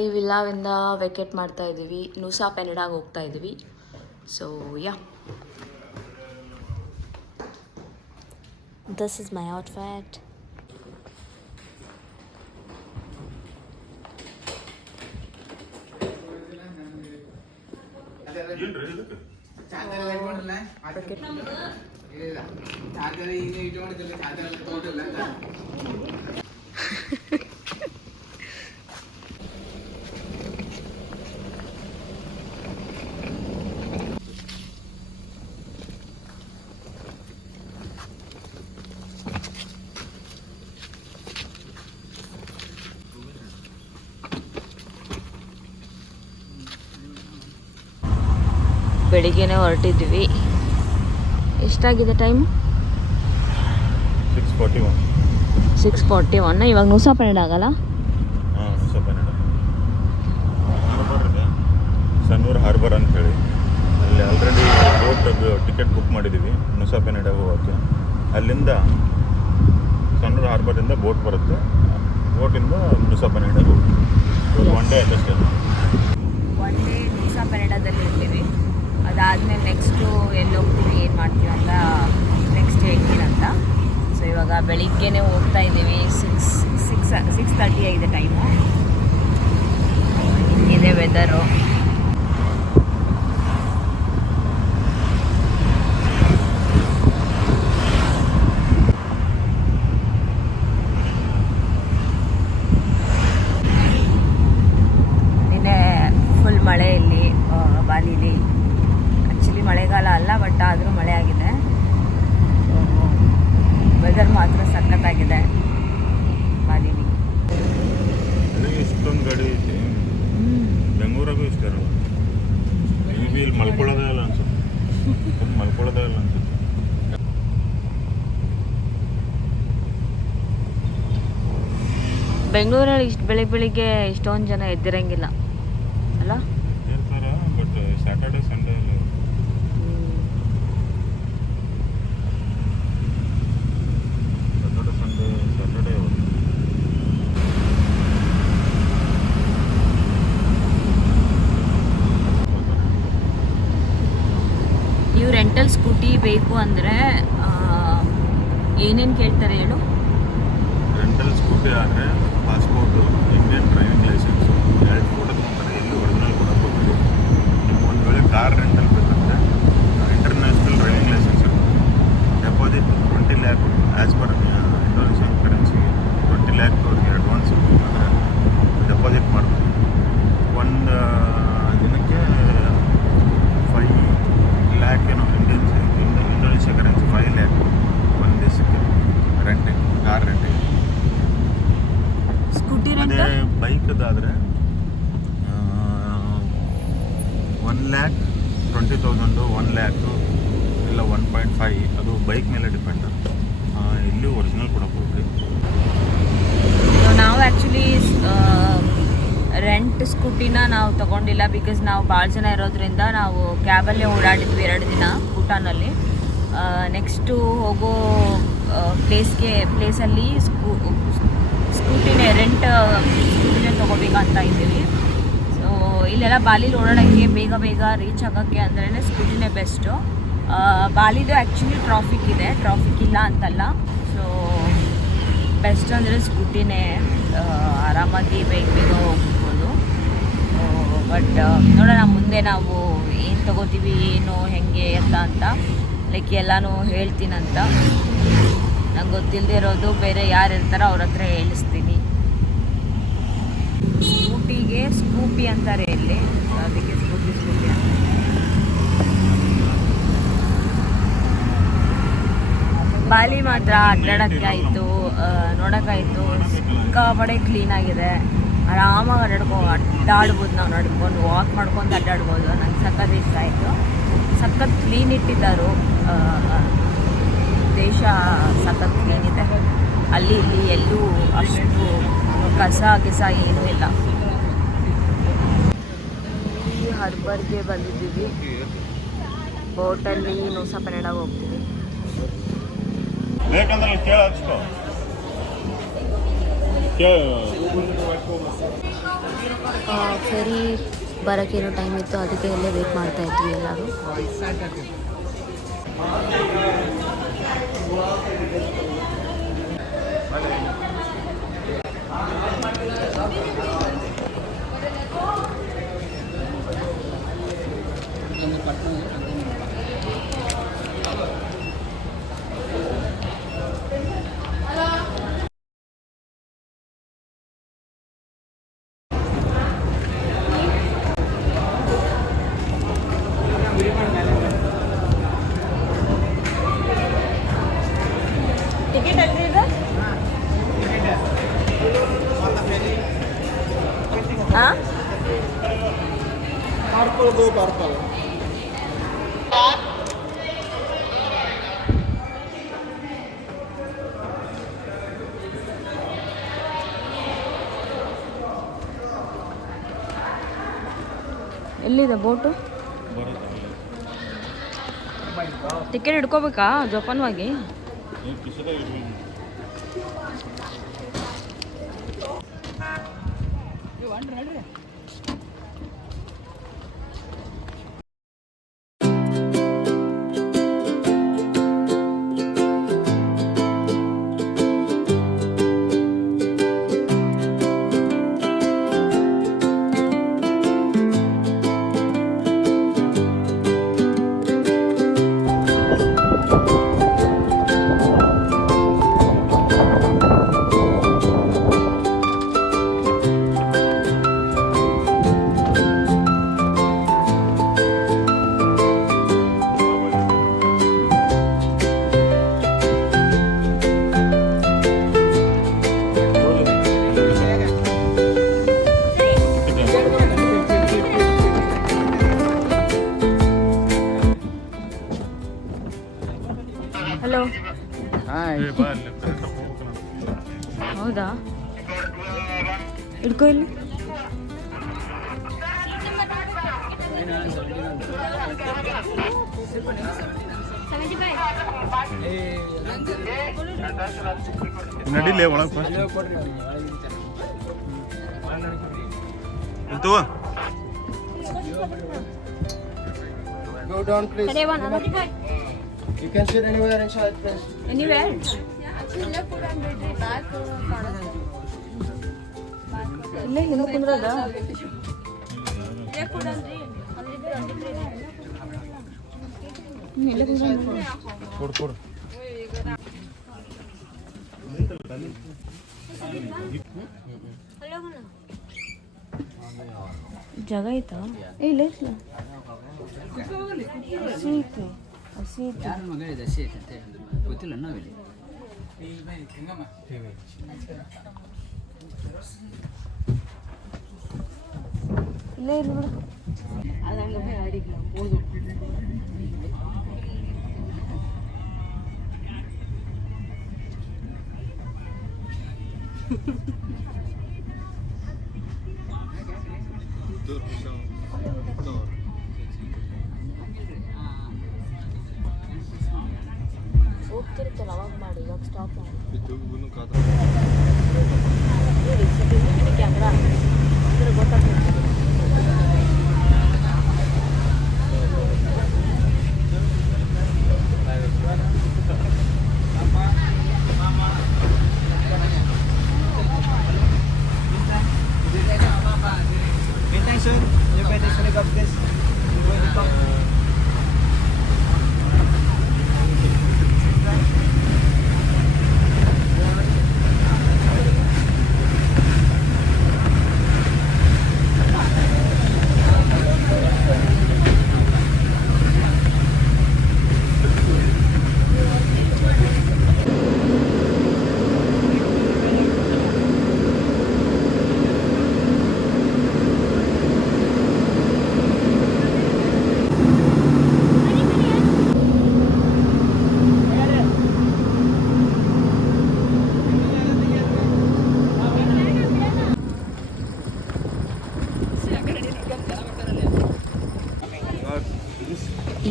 ಈ ವಿಲ್ಲಾವಿಂದ ವೆಕೇಟ್ ಮಾಡ್ತಾ ಇದ್ದೀವಿ. ನುಸಾ ಪೆನಿಡಾಗೆ ಹೋಗ್ತಾ ಇದ್ದೀವಿ. So yeah, this is my outfit. ಬೆಳಿಗ್ಗೆನೇ ಹೊರಟಿದ್ವಿ. ಎಷ್ಟಾಗಿದೆ ಟೈಮ್? 6:41. ಇವಾಗ ನುಸಾ ಪೆನಿಡಾ ಆಗಲ್ಲ? ಹಾಂ, ನುಸಾ ಪೆನಿಡಾ ಹಾರ್ಬರ್ ಇದೆ, ಸನ್ನೂರ್ ಹಾರ್ಬರ್ ಅಂತ ಹೇಳಿ. ಅಲ್ಲಿ ಆಲ್ರೆಡಿ ಬೋಟ್ ಟಿಕೆಟ್ ಬುಕ್ ಮಾಡಿದ್ದೀವಿ ನುಸಾ ಪೆನಿಡಾಗೆ ಹೋಗೋಕ್ಕೆ. ಅಲ್ಲಿಂದ ಸನ್ನೂರ್ ಹಾರ್ಬರಿಂದ ಬೋಟ್ ಬರುತ್ತೆ. ಬೋಟಿಂದ ನುಸಾ ಪೆನಿಡಾಗೆ ಹೋಗ್ತೀವಿ. ಒನ್ ಡೇ ಅಷ್ಟೇ. ಒನ್ ಡೇ ನುಸಾ ಪೆನಿಡಾದಲ್ಲಿ ಇರ್ತೀವಿ. ಅದಾದಮೇಲೆ ನೆಕ್ಸ್ಟು ಎಲ್ಲಿ ಹೋಗ್ತೀವಿ, ಏನು ಮಾಡ್ತೀವಿ ಅಂತ ನೆಕ್ಸ್ಟ್ ಹೇಳ್ತೀನಂತ. ಸೊ ಇವಾಗ ಬೆಳಿಗ್ಗೆನೇ ಹೋಗ್ತಾ ಇದ್ದೀವಿ. 6:30 ಆಗಿದೆ ಟೈಮು. ಇದೆ ವೆದರು. ನಿನ್ನೆ ಫುಲ್ ಮಳೆ ಇಲ್ಲಿ ಬಾಲಿಲಿ. ಆ್ಯಕ್ಚುಲಿ ಮಳೆಗಾಲ ಅಲ್ಲ, ಬಟ್ ಆದರೂ ಮಳೆ ಆಗಿದೆ. ವೆದರ್ ಮಾತ್ರ ಸಖತ್ತಾಗಿದೆ ಬಾಲಿಲಿ. ಇಷ್ಟೊಂದು ಗಾಡಿ ಐತಿ. ಬೆಂಗಳೂರಾಗೂ ಇಷ್ಟ ಇಲ್ಲಿ ಮಲ್ಕೊಳ್ಳೋದೇ ಇಲ್ಲ ಅನ್ಸುತ್ತೆ. ಮಲ್ಕೊಳ್ಳೋದೇ ಇಲ್ಲ ಅನ್ಸುತ್ತೆ. ಬೆಂಗಳೂರಲ್ಲಿ ಇಷ್ಟು ಬೆಳಿಗ್ಗೆ ಇಷ್ಟೊಂದು ಜನ ಎದ್ದಿರಂಗಿಲ್ಲ ಅಲ್ಲ? ಇರ್ತಾರೆ, ಬಟ್ ಸ್ಯಾಟರ್ಡೆ ಸಂಡೇ ಇಲ್ಲ. ಸ್ಯಾಟರ್ಡೇ ನೀವು ರೆಂಟಲ್ ಸ್ಕೂಟಿ ಬೇಕು ಅಂದರೆ ಏನೇನು ಕೇಳ್ತಾರೆ ಹೇಳು? ರೆಂಟಲ್ ಸ್ಕೂಟಿ ಆದರೆ passport, Indian driving licence, 2 photo ತೊಗೊಂತಾರೆ. ಎಲ್ಲಿ ಒರಿಜಿನಲ್ ಕೂಡ ಕೊಡ್ತೀವಿ. ನಿಮ್ಗೆ ಒಂದು ವೇಳೆ ಕಾರ್ ರೆಂಟಲ್ ಬೇಕಂದರೆ ಇಂಟರ್ನ್ಯಾಷನಲ್ ಡ್ರೈವಿಂಗ್ ಲೈಸೆನ್ಸ್ ಇರುತ್ತೆ. Deposit 20 lakh as per Indonesian ಕರೆನ್ಸಿಗೆ 20 ಲ್ಯಾಕ್ ಅವ್ರಿಗೆ ಅಡ್ವಾನ್ಸ್ ಅಂದರೆ ಡೆಪಾಸಿಟ್ ಮಾಡ್ತೀವಿ. ಒಂದು ದಿನಕ್ಕೆ 5 ಲ್ಯಾಕ್ ಏನೋ ಇಂಡೋನೇಷಿಯಾ ಕರೆನ್ಸಿ 5 ಲ್ಯಾಕ್ ಒಂದು ದಿವಸಕ್ಕೆ ರೆಂಟಿಗೆ, ಕಾರ್ ರೆಂಟಿಗೆ. ಸ್ಕೂಟಿ ರೆಂಟ್ ಅದೇ ಬೈಕದಾದರೆ 1,20,000, 1 ಲ್ಯಾಕು ಇಲ್ಲ 1.5. ಅದು ಬೈಕ್ ಮೇಲೆ ಡಿಪೆಂಡ್. ಇಲ್ಲಿ ಒರಿಜಿನಲ್ ಕೂಡ ಕೊಡ್ತೀವಿ. ನಾವು ಆ್ಯಕ್ಚುಲಿ ರೆಂಟ್ ಸ್ಕೂಟಿನ ನಾವು ತೊಗೊಂಡಿಲ್ಲ. ಬಿಕಾಸ್ ನಾವು ಭಾಳ ಜನ ಇರೋದ್ರಿಂದ ನಾವು ಕ್ಯಾಬಲ್ಲೇ ಓಡಾಡಿದ್ವಿ 2 ದಿನ ಭೂಟಾನಲ್ಲಿ. ನೆಕ್ಸ್ಟು ಹೋಗೋ ಪ್ಲೇಸಲ್ಲಿ ಸ್ಕೂಟಿನೇ ಸ್ಕೂಟಿನೇ ತೊಗೋಬೇಕಂತ ಇದ್ದೀವಿ. ಸೊ ಇಲ್ಲೆಲ್ಲ ಬಾಲಿಲಿ ಓಡಾಡೋಕ್ಕೆ ಬೇಗ ರೀಚ್ ಆಗೋಕ್ಕೆ ಅಂದ್ರೇ ಸ್ಕೂಟಿನೇ ಬೆಸ್ಟು. ಬಾಲಿದು ಆ್ಯಕ್ಚುಲಿ ಟ್ರಾಫಿಕ್ ಇದೆ, ಟ್ರಾಫಿಕ್ ಇಲ್ಲ ಅಂತಲ್ಲ. ಸೊ ಬೆಸ್ಟ್ ಅಂದರೆ ಸ್ಕೂಟಿನೇ. ಆರಾಮಾಗಿ ಬೇಗ ಹೋಗ್ಬೋದು. ಬಟ್ ನೋಡೋಣ ಮುಂದೆ ನಾವು ಏನು ತೊಗೋತೀವಿ, ಏನು ಹೆಂಗೆ ಅಂತ ಲೈಕ್ ಎಲ್ಲನೂ ಹೇಳ್ತೀನಂತ. ನಂಗೆ ಗೊತ್ತಿಲ್ಲದೆ ಇರೋದು ಬೇರೆ ಯಾರು ಇರ್ತಾರೋ ಅವ್ರ ಹತ್ರ ಹೇಳಿಸ್ತೀನಿ. ಸ್ಕೂಟಿಗೆ ಸ್ಕೂಪಿ ಅಂತಾರೆ ಇಲ್ಲಿ, ಅದಕ್ಕೆ ಸ್ಕೂಟಿ ಅಂತ. ಬಾಲಿ ಮಾತ್ರ ಅಡ್ಡಾಡೋಕ್ಕೆ ಆಯಿತು, ನೋಡೋಕ್ಕಾಯಿತು. ಸಿಕ್ಕಾಪಡೆ ಕ್ಲೀನಾಗಿದೆ. ಆರಾಮಾಗಿ ಅಡ್ಡಾಡ್ಬೋದು. ನಾವು ನಡ್ಕೊಂಡು ವಾಕ್ ಮಾಡ್ಕೊಂಡು ಅಡ್ಡಾಡ್ಬೋದು. ನಂಗೆ ಸಖತ್ ಇಷ್ಟ ಆಯಿತು. ಸಖತ್ ಕ್ಲೀನ್ ಇಟ್ಟಿದ್ದರು. ದೇಶ ಸಖತ್ ಕ್ಲೀನ್ ಇದೆ. ಅಲ್ಲಿ ಇಲ್ಲಿ ಎಲ್ಲೂ ಅಷ್ಟು ಕಸ ಏನೂ ಇಲ್ಲ. ಈ ಹಾರ್ಬರ್ಗೆ ಬಂದಿದ್ದೀವಿ. ಬೋಟಲ್ಲಿ ನುಸಾ ಪೆನಿಡಾಗೆ ಹೋಗ್ತೀವಿ. ಬೇಕಂದ್ರೆ ಕೇಳ ಹಚ್ಕೋ. ಫೆರಿ ಬರೋಕ್ಕೇನೋ ಟೈಮ್ ಇತ್ತು, ಅದಕ್ಕೆ ಇಲ್ಲೇ ವೇಟ್ ಮಾಡ್ತಾ ಇದ್ವಿ ಎಲ್ಲರೂ. ಟಿಕೆಟ್ ಅಲ್ರಿ ಇದು? ಹಾಂ, ಎಲ್ಲಿದೆ ಬೋಟು? ಟಿಕೆಟ್ ಹಿಡ್ಕೋಬೇಕಾ ಜೋಪಾನವಾಗಿ? ಹಲೋ. ಹೌದಾ, ಹಿಡ್ಕೊ ಇಲ್ಲಿ. ನಡಿಲೇ ಒಳಗೆ first Go down, please. You can sit anywhere inside, please. Anywhere? ಇಲ್ಲೇ ಹಿಂದೆ ಕುಂದ್ರದ. ಇಲ್ಲೇ ಕುಂದ್ರ. ಕೊಡು ಜಾಗ ಐತಾ? ಇಲ್ಲ ಇಲ್ಲ, ಹಸಿ ಐತಿ. ಹಸಿ ಐತಿ. ಯಾರ ಮಗ ಇದೆ ಹಸಿ ಐತೆ ಅಂತ ಗೊತ್ತಿಲ್ಲ ನಾವಿಲ್ಲಿ. ಇಲ್ಲೇ ಇಲ್ಲ ಬಿಡು. ಹೋಗ್ತಿರುತ್ತಲ್ಲ ಅವಾಗ ಮಾಡಿ, ಇವಾಗ ಸ್ಟಾಪ್ ಮಾಡಿ. ಕ್ಯಾಮ್ರಾ ಅಂದ್ರೆ ಗೊತ್ತಾಗ್ತದೆ.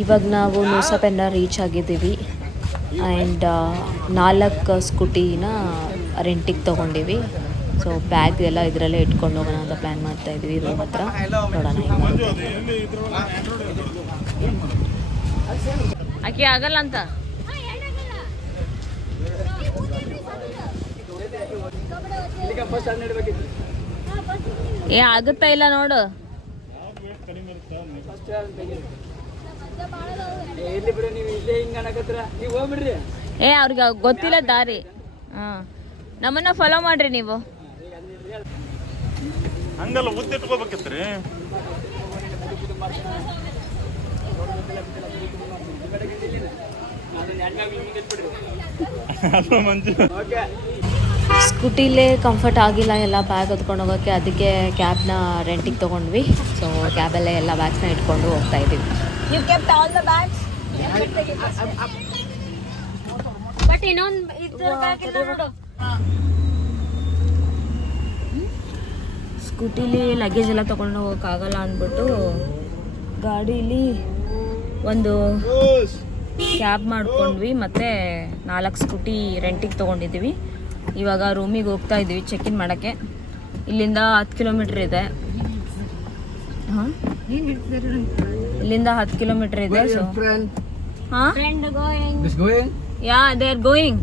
ಇವಾಗ ನಾವು ನುಸಾಪೆನ್ನ ರೀಚ್ ಆಗಿದ್ದೀವಿ ಆ್ಯಂಡ್ 4 ಸ್ಕೂಟಿನ ರೆಂಟಿಗೆ ತೊಗೊಂಡಿವಿ. ಸೊ ಬ್ಯಾಗ್ ಎಲ್ಲ ಇದರಲ್ಲೇ ಇಟ್ಕೊಂಡು ಹೋಗೋಣ ಅಂತ ಪ್ಲ್ಯಾನ್ ಮಾಡ್ತಾ ಇದ್ವಿ ರೂಮ್ ಹತ್ರ. ನೋಡೋಣ ಆಕೆ ಆಗಲ್ಲ ಅಂತ ಏ ಆಗುತ್ತಾ ಇಲ್ಲ ನೋಡು. ಏ ಅವ್ರಿಗೆ ಗೊತ್ತಿಲ್ಲ ದಾರಿ. ಹಾಂ ನಮ್ಮನ್ನ ಫಾಲೋ ಮಾಡ್ರಿ ನೀವು. ಹಂಗಲ್ಲ ಉದ್ದಿಟ್ಕೋಬೇಕಿತ್ರಿ. ಸ್ಕೂಟಿಲೇ ಕಂಫರ್ಟ್ ಆಗಿಲ್ಲ ಎಲ್ಲ ಬ್ಯಾಗ್ ಹೊತ್ಕೊಂಡು ಹೋಗೋಕ್ಕೆ, ಅದಕ್ಕೆ ಕ್ಯಾಬ್ನ ರೆಂಟಿಗೆ ತೊಗೊಂಡ್ವಿ. ಸೊ ಕ್ಯಾಬಲ್ಲೇ ಎಲ್ಲ ಬ್ಯಾಗ್ಸ್ನ ಇಟ್ಕೊಂಡು ಹೋಗ್ತಾ ಇದ್ದೀವಿ. You kept all the bags but ಇನ್ನೊಂದು ಸ್ಕೂಟಿಲಿ ಲಗೇಜ್ ಎಲ್ಲ ತೊಗೊಂಡು ಹೋಗೋಕ್ಕಾಗಲ್ಲ ಅಂದ್ಬಿಟ್ಟು ಗಾಡೀಲಿ ಒಂದು ಕ್ಯಾಬ್ ಮಾಡ್ಕೊಂಡ್ವಿ, ಮತ್ತು 4 ಸ್ಕೂಟಿ ರೆಂಟಿಗೆ ತೊಗೊಂಡಿದ್ದೀವಿ. ಇವಾಗ ರೂಮಿಗೆ ಹೋಗ್ತಾ ಇದ್ದೀವಿ ಚೆಕ್ ಇನ್ ಮಾಡೋಕ್ಕೆ. ಇಲ್ಲಿಂದ 10 ಕಿಲೋಮೀಟ್ರ್ ಇದೆ. ಹಾಂ ಇಲ್ಲಿಂದ 10 ಕಿಲೋಮೀಟ್ರ್ ಇದೆ. ಸೊ ಹಾಂ ಯಾ ದೇ ಆರ್ ಗೋಯಿಂಗ್.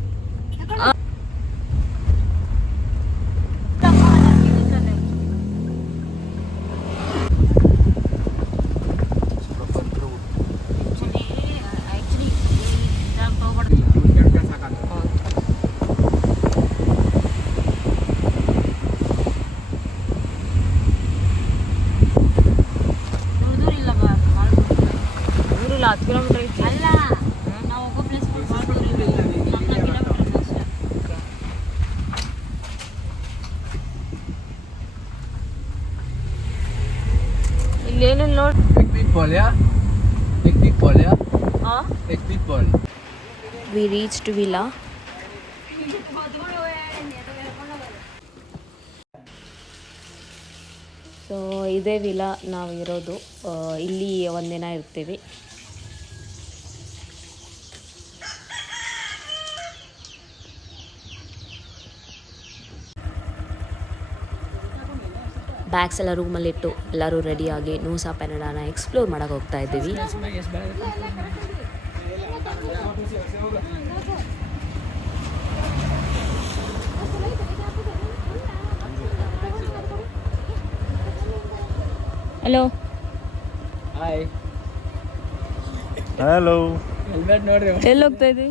ಇಲ್ಲ 10 ಕಿಲೋಮೀಟರ್ ಐತಿ. ಅಲ್ಲ ನಾವು ಹೋಗೋ ಪ್ಲೇಸ್ ಇಲ್ಲಿ ಏನೇನು ನೋಡಿ. V reached villa. ಸೊ ಇದೇ ವಿಲಾ ನಾವು ಇರೋದು. ಇಲ್ಲಿ ಒಂದಿನ ಇರ್ತೀವಿ. ಬ್ಯಾಗ್ಸ್ ಎಲ್ಲ ರೂಮಲ್ಲಿಟ್ಟು ಎಲ್ಲರೂ ರೆಡಿಯಾಗಿ ನೂಸಾ ಪೆನಡಾನ ಎಕ್ಸ್ಪ್ಲೋರ್ ಮಾಡೋಕೆ ಹೋಗ್ತಾ ಇದ್ದೀವಿ. Hello hi. ಹಲೋ. ಹೆಲ್ಮೆಟ್ ನೋಡ್ರಿ. ಎಲ್ಲಿ ಹೋಗ್ತಾ ಇದ್ವಿ?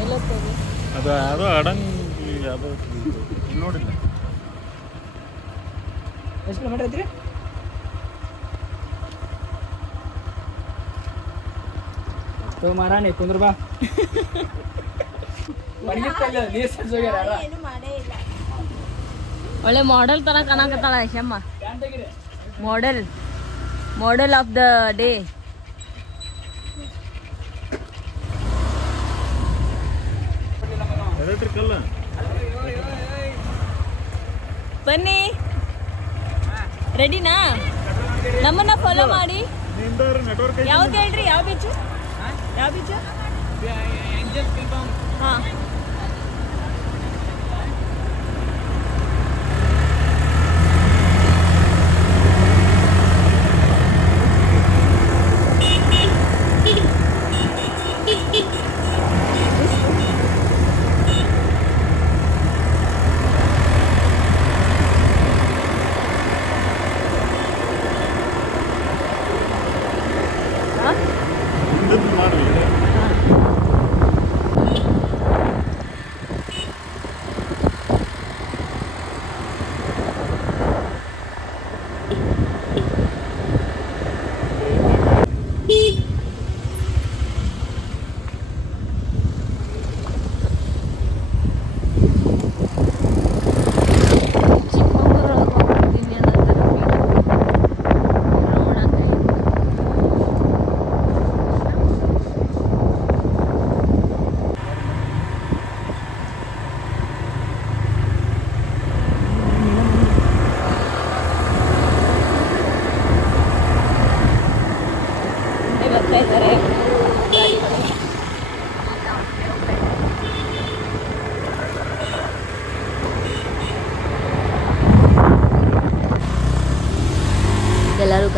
ಎಲ್ಲಿ ಹೋಗ್ತಾ ಇದ್ವಿ? ಅದು ಯಾವುದೋ ಅಡಂಗ್ ಯಾವುದೋ ನೋಡಿಲ್ಲ. ಎಷ್ಟು ಕಿಲೋಮೀಟ್ರ್ ಐತ್ರಿ? ಮಾರಾಣಿ ಕುಂದ್ರ ಬಾ. ಒಳ್ಳೆ ಮಾಡೆಲ್ ತರ ಕಾಣಕತ್ತಾಳ Shamma. Model of the day. ಎಲೆಕ್ಟ್ರಿಕಲ್ಲ ಬನ್ನಿ, ರೆಡಿನಾ? ನಮ್ಮನ್ನ ಫಾಲೋ ಮಾಡಿ. ಯಾವ್ದು ಹೇಳ್ರಿ? ಯಾವ ಬೀಚು? ಯಾವ ಬೀಚು? ಹಾಂ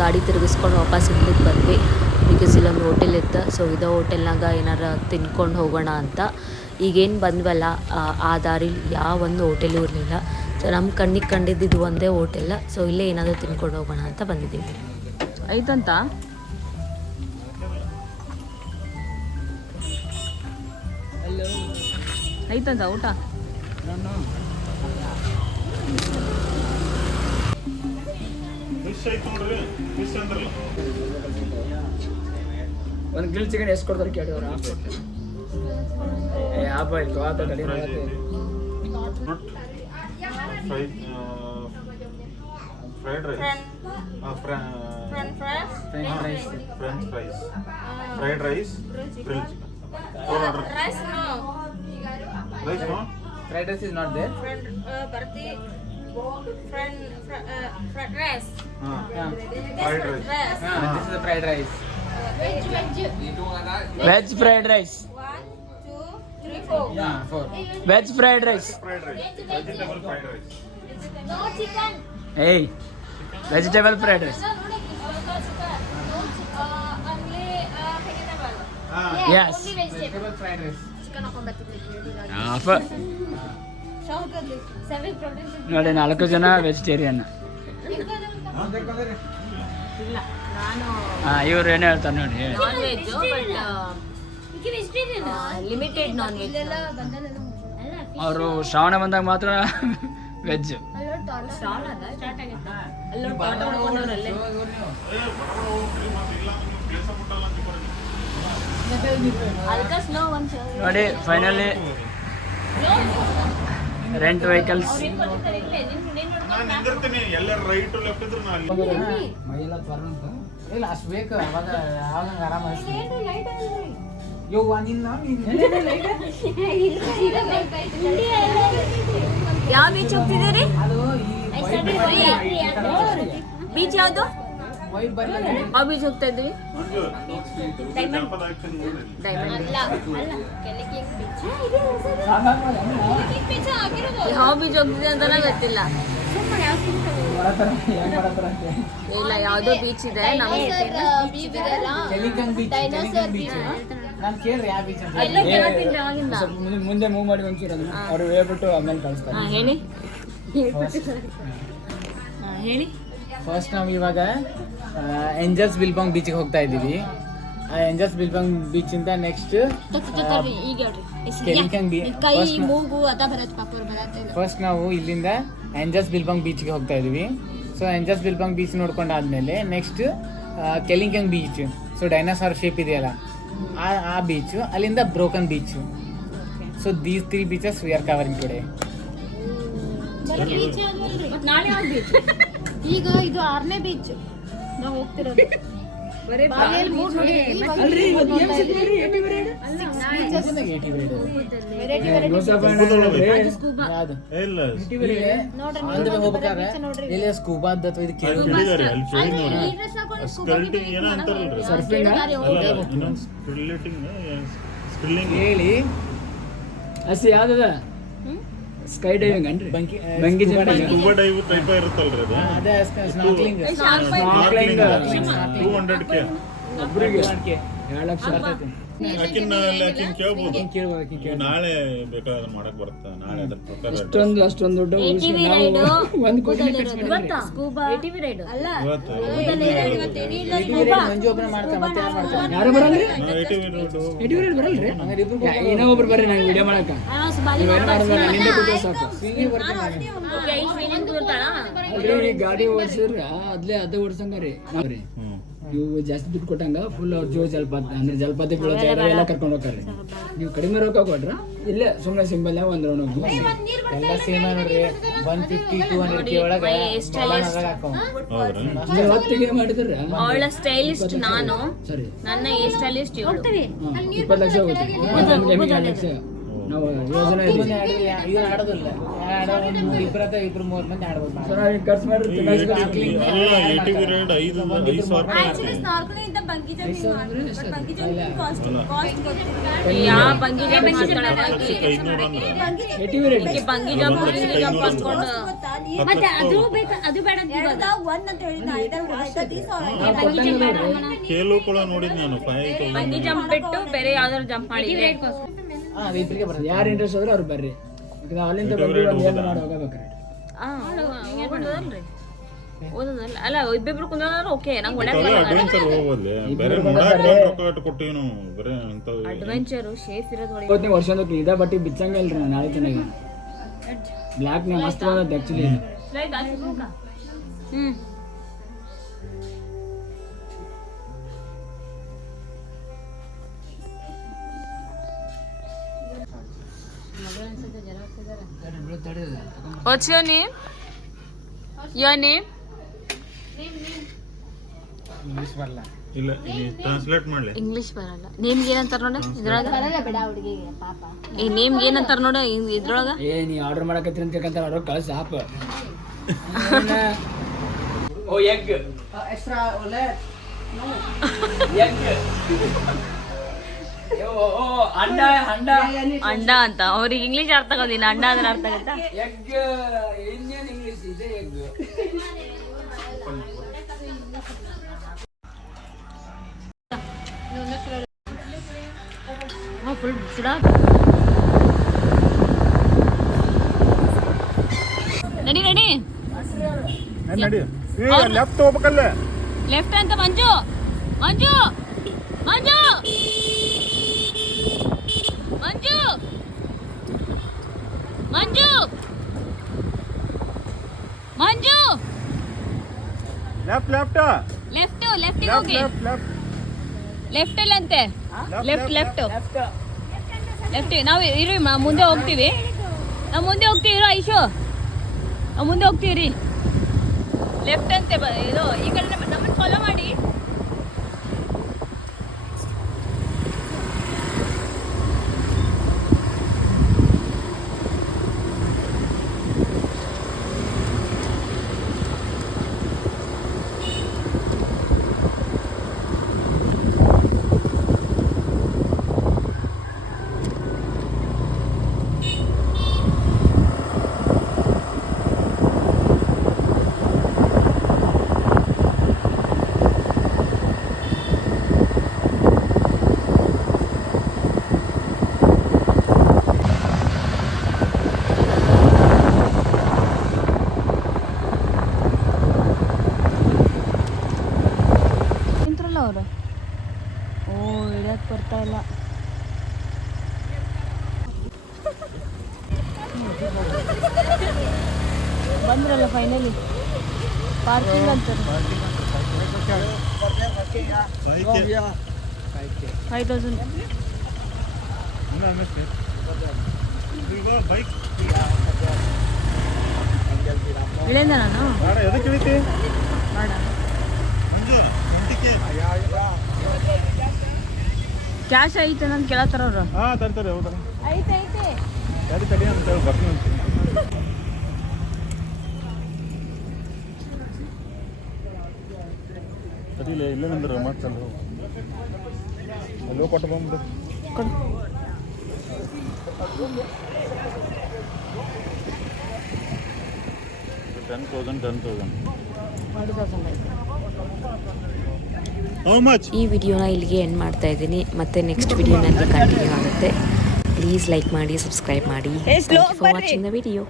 ಗಾಡಿ ತಿರುಗಿಸ್ಕೊಂಡು ವಾಪಸ್ ಇಲ್ಲಿಗೆ ಬಂದ್ವಿ. ಬಿಕಾಸ್ ಇಲ್ಲೊಂದು ಹೋಟೆಲ್ ಇತ್ತು. ಸೊ ಇದೇ ಹೋಟೆಲ್ನಾಗ ಏನಾರ ತಿನ್ಕೊಂಡು ಹೋಗೋಣ ಅಂತ. ಈಗೇನು ಬಂದ್ವಲ್ಲ ಆ ದಾರಿಲಿ ಯಾವ ಒಂದು ಹೋಟೆಲು ಇರಲಿಲ್ಲ. ಸೊ ನಮ್ಮ ಕಣ್ಣಿಗೆ ಕಂಡಿದ್ದು ಒಂದೇ ಹೋಟೆಲ್. ಸೊ ಇಲ್ಲೇ ಏನಾದರೂ ತಿನ್ಕೊಂಡು ಹೋಗೋಣ ಅಂತ ಬಂದಿದ್ದೀವಿ. ಐತಂತ ಐತಂತ ಊಟ ಫಿಶ್ ಐತೆ ನೋಡ್ರಿ, ಫಿಶ್ ಅಂದ್ರಲ್ಲ. ಒಂದು ಗ್ರಿಲ್ ಚಿಕನ್ ಎಷ್ಟು ಕೊಡ್ತಾರೆ ಕೇಳಿದವ್ರ ಹಬ್ಬ ಇತ್ತು ಆತ ಕಡೆ fried rice, French fries, fried rice, grill chicken. Rice no. Rice no? Fried rice is not there. Berarti fried rice. Fried rice. This is the fried rice. Veg. Veg fried rice. 1, 2, 3, 4. Yeah, 4. Veg fried rice. Fried rice, vegetable fried rice. No chicken. Hey, vegetable fried rice. No chicken. Only vegetable. Yes. Only vegetable. fried rice. Chicken ako ba't half Seven protein. ನೋಡಿ 4 ಜನ vegetarian. ಇಲ್ಲ ನಾನು ಇವ್ರು ಏನು ಹೇಳ್ತಾರೆ ನೋಡಿ. Non veg but vegetarian. Limited non veg. ಅವರು ಶ್ರಾವಣ ಬಂದಾಗ ಮಾತ್ರ ವೆಜ್. ಅಲ್ಲೋ ಟಾಟಾ ಮಾಡ್ಕೊಂಡವ್ರಲ್ಲೇ ಅದಕ್ಕೆ ಸ್ಲೋ ಒಂದು ನೋಡಿ ಫೈನಲಿ ರೆಂಟ್ ವೆಹಿಕಲ್ಸ್. ನಾನು ನಿಂದಿರ್ತೀನಿ, ಎಲ್ಲರೂ ರೈಟ್ ಲೆಫ್ಟ್ ಇದ್ರು ನಾನು ಅಲ್ಲಿ. ಮೈಯೆಲ್ಲ ಇಲ್ಲ ಅಷ್ಟು ಬೇಕು. ಅವಾಗ ಯಾವಾಗ ಆರಾಮ ಯವ್ವ ನಿನ್ನ ಯಾವ ಬೀಚ್ ಹೋಗ್ತಿದ್ದೀರಿ? ಅದು ಬೀಚ್ ಯಾವುದು? ವೈಟ್ ಬರಲ್ಲ. ಯಾವ ಬೀಚ್ ಹೋಗ್ತಾ ಇದ್ವಿ? ಜನಪದ action ನೋಡಿ. ಡೈಮಂಡ್. ಯಾವ ಬೀಚ್ ಹೋಗ್ತಿದೆ ಅಂತಾನೆ ಗೊತ್ತಿಲ್ಲ. ಇಲ್ಲ ಯಾವುದೋ ಬೀಚ್ ಇದೆ ನಮಗೆ ನಾನು ಕೇಳ್ರಿ ಯಾವ ಬೀಚ್ ಅಂತ. ಎಲ್ಲ ಕೇಳತ್ತಿಲ್ಲ ಅವಾಗಿಂದ. ಮುಂದೆ ಮೂವ್ ಮಾಡಿ ಒಂಚೂರು ಅದನ್ನ ಅವ್ರು ಹೇಳ್ಬಿಟ್ಟು ಆಮೇಲೆ ಕಳಿಸ್ತಾರೆ. ಹೇಳಿ ಹೇಳಿ. ಫಸ್ಟ್ ನಾವು ಇವಾಗ ಏಂಜಲ್ಸ್ ಬಿಲ್ಬಾಂಗ್ ಬೀಚಿಗೆ ಹೋಗ್ತಾ ಇದ್ದೀವಿ. ಆ ಏಂಜಲ್ಸ್ ಬಿಲ್ಬಾಂಗ್ ಬೀಚ್ ಇಂದ ನೆಕ್ಸ್ಟ್ ಫಸ್ಟ್ ನಾವು ಇಲ್ಲಿಂದ ಏಂಜಲ್ಸ್ ಬಿಲ್ಬಾಂಗ್ ಬೀಚ್ಗೆ ಹೋಗ್ತಾ ಇದ್ದೀವಿ. ಸೊ ಏಂಜಲ್ಸ್ ಬಿಲ್ಬಾಂಗ್ ಬೀಚ್ ನೋಡ್ಕೊಂಡಾದ್ಮೇಲೆ next Kelingking beach. So dinosaur shape ಇದೆಯಲ್ಲ ಆ ಬೀಚು, ಅಲ್ಲಿಂದ broken beach. So these 3 beaches we are covering today. ನಾಳೆ ಯಾವ ಬೀಚ್? ಈಗ ಇದು 6ನೇ ಬೀಚ್ ನಾವು ಹೋಗ್ತಿರೋದು. ಸ್ಕೂಬಾದ ಹೇಳಿ ಅಷ್ಟೇ. ಯಾವ್ದದ ಸ್ಕೈ ಡೈವಿಂಗ್ ಅನ್ರಿ, ಬಂಗಿ ಸ್ಕೂಬಾ ಡೈವ್ ಟೈಪ್ ಇರುತ್ತಲ್ರಿ ಅದು. ಅದೇ ಸ್ನಾರ್ಕ್ಲಿಂಗ್. 200K ಒಬ್ಬರಿಗೆ 2 ಲಕ್ಷ ಬರ್ತೈತಿ. ಕೇಳ್ಬೋದು, ನಾಳೆ ಬೇಕಾದ್ರೆ ಮಾಡಕ್ ಬರುತ್ತೆ. ನಾಳೆ ಅದ್ರ ಪ್ರಕಾರ ಅಷ್ಟೊಂದು ದೊಡ್ಡ ATV ride scuba ATV ride ಅಲ್ಲ, ಮಂಜು ಒಬ್ಬನ ಮಾಡ್ತಾರೆ. ಮತ್ತೆ ಯಾರು ಮಾಡ್ತಾರೆ? ಯಾರು ಬರಲ್ರಿ? ATV ರೈಡ್ ಬರಲ್ರಿ? ಏನೋ ಒಬ್ರು ಬರ್ರಿ ನಂಗೆ ವಿಡಿಯೋ ಮಾಡಕ. ನಿಂದೆ ಕೂತ್ರೆ ಸಾಕು. ಅಲ್ರಿ ಗಾಡಿ ಓಡಿಸಿದ್ರ ಅದೇ ಓಡಿಸಂಗಾರಿ ನಾವ್ರಿ. ನೀವು ಜಾಸ್ತಿ ದುಡ್ಡು ಕೊಟ್ಟಂಗ ಫುಲ್ ಅವ್ರ ಜಲಪಾತ ಅಂದ್ರೆ ಜಲಪಾತ ಬೀಳೋ ಎಲ್ಲ ಕರ್ಕೊಂಡು ಹೋಗ್ತಾರೆ. ನೀವು ಕಡಿಮೆ ರೊಕ್ಕ ಕೊಟ್ರ ಇಲ್ಲೇ ಸುಮ್ಮನೆ ಸಿಂಬಲ್ ಒಂದ್ ರೌಂಡ್ ಹೋಗಿ ಎಲ್ಲ ಸೇಮ್ ನೋಡ್ರಿ. 150-200K ಒಳಗೆ ಹೊತ್ತಿಗೆ ಮಾಡಿದ್ರ ಅವಳ ಸ್ಟೈಲಿಸ್ಟ್ ನಾನು, ಸರಿ ನನ್ನ ಹೇರ್ ಸ್ಟೈಲಿಸ್ಟ್ ಇವಳು. 20 ಲಕ್ಷ ಹೋಗುತ್ತೆ. 2 ಲಕ್ಷ ನಾವು 7 ಜನ ಇದ್ದೀವಿ. ಇದನ್ನ ಆಡೋದಿಲ್ಲ ಇಬ್ರು 3 ಮಂದಿ ಆಡ್ಬೋದು ಸೊ ನಾವು ಈಗ ಖರ್ಚು ಮಾಡಿ ATV ರೈಡ್ 5,000 ಆಕ್ಚುಲಿ ಸ್ನಾರ್ಕಲಿಂಗ್ ಇಂದ ಬಂಗಿ ಜಂಪಿಂಗ್ ಮಾಡ್ಬೋದು ಬಟ್ ಬಂಗಿ ಜಂಪಿಂಗ್ ಕಾಸ್ಟ್ ಗೊತ್ತಿಲ್ಲ ಯಾ ಬಂಗಿ ಜಂಪ್ ಮಾಡ್ಕೊಳ್ಳೋಣ ATV ರೇಟ್ ಈಕೆ ಬಂಗಿ ಜಂಪ್ ಮಾಡ್ಕೊಂಡು ಗೊತ್ತಾ ಮತ್ತೆ ಅದು ಬೇಕು ಅದು ಬೇಡ ಅಂತ ಇವಾಗ. 1 ಅಂತ ಹೇಳಿದ 5,000 ಕೇಲು ಕೂಡ ನೋಡಿದ್ ನಾನು 5,000 ಬಂಗಿ ಜಂಪ್ ಬಿಟ್ಟು ಬೇರೆ ಯಾವ್ದಾದ್ರು ಜಂಪ್ ಮಾಡಿ ಅದು ಇಬ್ಬರಿಗೆ ಬರೋದು ಯಾರು ಇಂಟ್ರೆಸ್ಟ್ ಆದ್ರೆ ಅವ್ರು ಬರ್ರಿ ಈಗ ನಾವು ಅಲ್ಲಿಂದ ಬಂದು ಒಂದು ಏನು ಮಾಡಿ ಹೋಗಬೇಕ್ರಿ. ಓದೋದಲ್ಲ ಅಲ್ಲ ಇಬ್ಬಿಬ್ರು ಕುಂದ್ರೆ ಓಕೆ ನಂಗೆ ಒಳ್ಳೆ ಅಡ್ವೆಂಚರ್ ಹೋಗೋದೇ ಬೇರೆ ರೊಕ್ಕ ಕೊಟ್ಟಿವಿ ನಾವು ಬರೇ ಅಂತ ಅಡ್ವೆಂಚರು ಶೇಫ್ ಇರೋದು ಒಳ್ಳೆ ಇವತ್ತು ನೀವು ವರ್ಷಕ್ಕೆ ಇದೇ ಬಟ್ಟೆ ಬಿಚ್ಚಂಗಿಲ್ಲ ರೀ ನಾಳೆ ಚೆನ್ನಾಗಿ ಬ್ಲ್ಯಾಕ್ನೇ ಮಸ್ತ್ ಬಂದದ್ದು actually. Hmm What's your name? Your name? English ಬರಲ್ಲ. ಇಲ್ಲ ಟ್ರಾನ್ಸ್ಲೇಟ್ ಮಾಡ್ಲಿ ಇಂಗ್ಲಿಷ್ ಬರಲ್ಲ. ನೇಮ್ಗೆ ಏನಂತಾರ ನೋಡಿ ಇದ್ರೊಳಗ? ಬೇಡ ಹುಡುಗಿಗೆ ಪಾಪ ಈ ನೇಮ್ಗೆ ಏನಂತಾರ ನೋಡು ಇದ್ರೊಳಗ? ನೀ ಆರ್ಡರ್ ಮಾಡಕತ್ತೀರಿ ಅಂತ ಕೇಳ್ಕಂತ ಅವ್ರು ಕಳ್ಸಿ ಆಪ್. ಓ ಎಗ್ ಎಕ್ಸ್ಟ್ರಾ ಒಳ್ಳೆ ಎಗ್ ಅಂಡ ಅಂಡ ಅಂಡ ಅಂತ ಅವ್ರಿಗೆ ಇಂಗ್ಲಿಷ್ ಅರ್ಥ ಆಗೋದಿಲ್ಲ. ಅಂಡ ಅಂದ್ರೆ ಅರ್ಥ ಆಗುತ್ತಾ? ಎಗ್ ಇಂಡಿಯನ್ ಇಂಗ್ಲಿಷ್ ಇದೆ ಎಗ್. ಫುಲ್ ಸುಡ ನಡಿ ನಡಿ ನಡಿ ಲೆಫ್ಟ್ ಹೋಗ್ಬೇಕಲ್ಲ ಲೆಫ್ಟ್ ಅಂತ ಮಂಜು ಮಂಜು ಮಂಜು ಮಂಜು ಮಂಜು ಮಂಜು ಲೆಫ್ಟ್ ಲೆಫ್ಟ್ ಲೆಫ್ಟ್ ಲೆಫ್ಟ್ ಹೋಗಿ ಲೆಫ್ಟ್ ಅಲ್ಲಂತೆ ಲೆಫ್ಟ್ ಲೆಫ್ಟ್ ಲೆಫ್ಟ್ ನಾವು ಇರಿ ಮುಂದೆ ಹೋಗ್ತೀವಿ. ನಾವು ಮುಂದೆ ಹೋಗ್ತೀವಿ ಇರೋ ಐಶು ನಾವು ಮುಂದೆ ಹೋಗ್ತೀವಿ ರೀ. ಲೆಫ್ಟ್ ಅಂತೆ ಇದು ಈ ಕಡೆ ನಮ್ಮನ್ನು ಫಾಲೋ ಮಾಡಿ. ಅವರು ಓ ಇಡಕ್ ಬರ್ತಾ ಇಲ್ಲ. ಬಂದ್ರಲ್ಲ ಫೈನಲಿ ಪಾರ್ಕಿಂಗ್ ಅಂತಾರೆ. 5,000 ಬೈಕ್ ಇಳಿಂದ ನಾನು ಎದಕ್ಕೆ ಇಳಿತಿ ಮಾಡ ಕ್ಯಾಶ್ ಐತೆ ನಂಗೆ ಕೇಳತ್ತಾರ ಅವರು. ಹಾಂ ತರ್ತಾರೆ ಹೌದಾ ಐತೆ ಐತೆ ಯಾರು ತಡಿ ಅಂತ ಹೇಳಿ ಬರ್ತೀನಿ ಅಂತ ಸರಿಯಿಲ್ಲ ಇಲ್ಲೇ ನಿಂದ್ರೆ ಮತ್ತೆ ಅಲ್ಲೋ ಕೊಟ್ಟು ಬಂದ್ಬಿಡು ಕೊಡು. ಈ ವಿಡಿಯೋನ ಇಲ್ಲಿಗೆ ಎಂಡ್ ಮಾಡ್ತಾ ಇದ್ದೀನಿ. ಮತ್ತೆ ನೆಕ್ಸ್ಟ್ ವಿಡಿಯೋನಲ್ಲಿ ಕಂಟಿನ್ಯೂ ಆಗುತ್ತೆ. ಪ್ಲೀಸ್ ಲೈಕ್ ಮಾಡಿ, ಸಬ್ಸ್ಕ್ರೈಬ್ ಮಾಡಿ. Thank you for watching the video.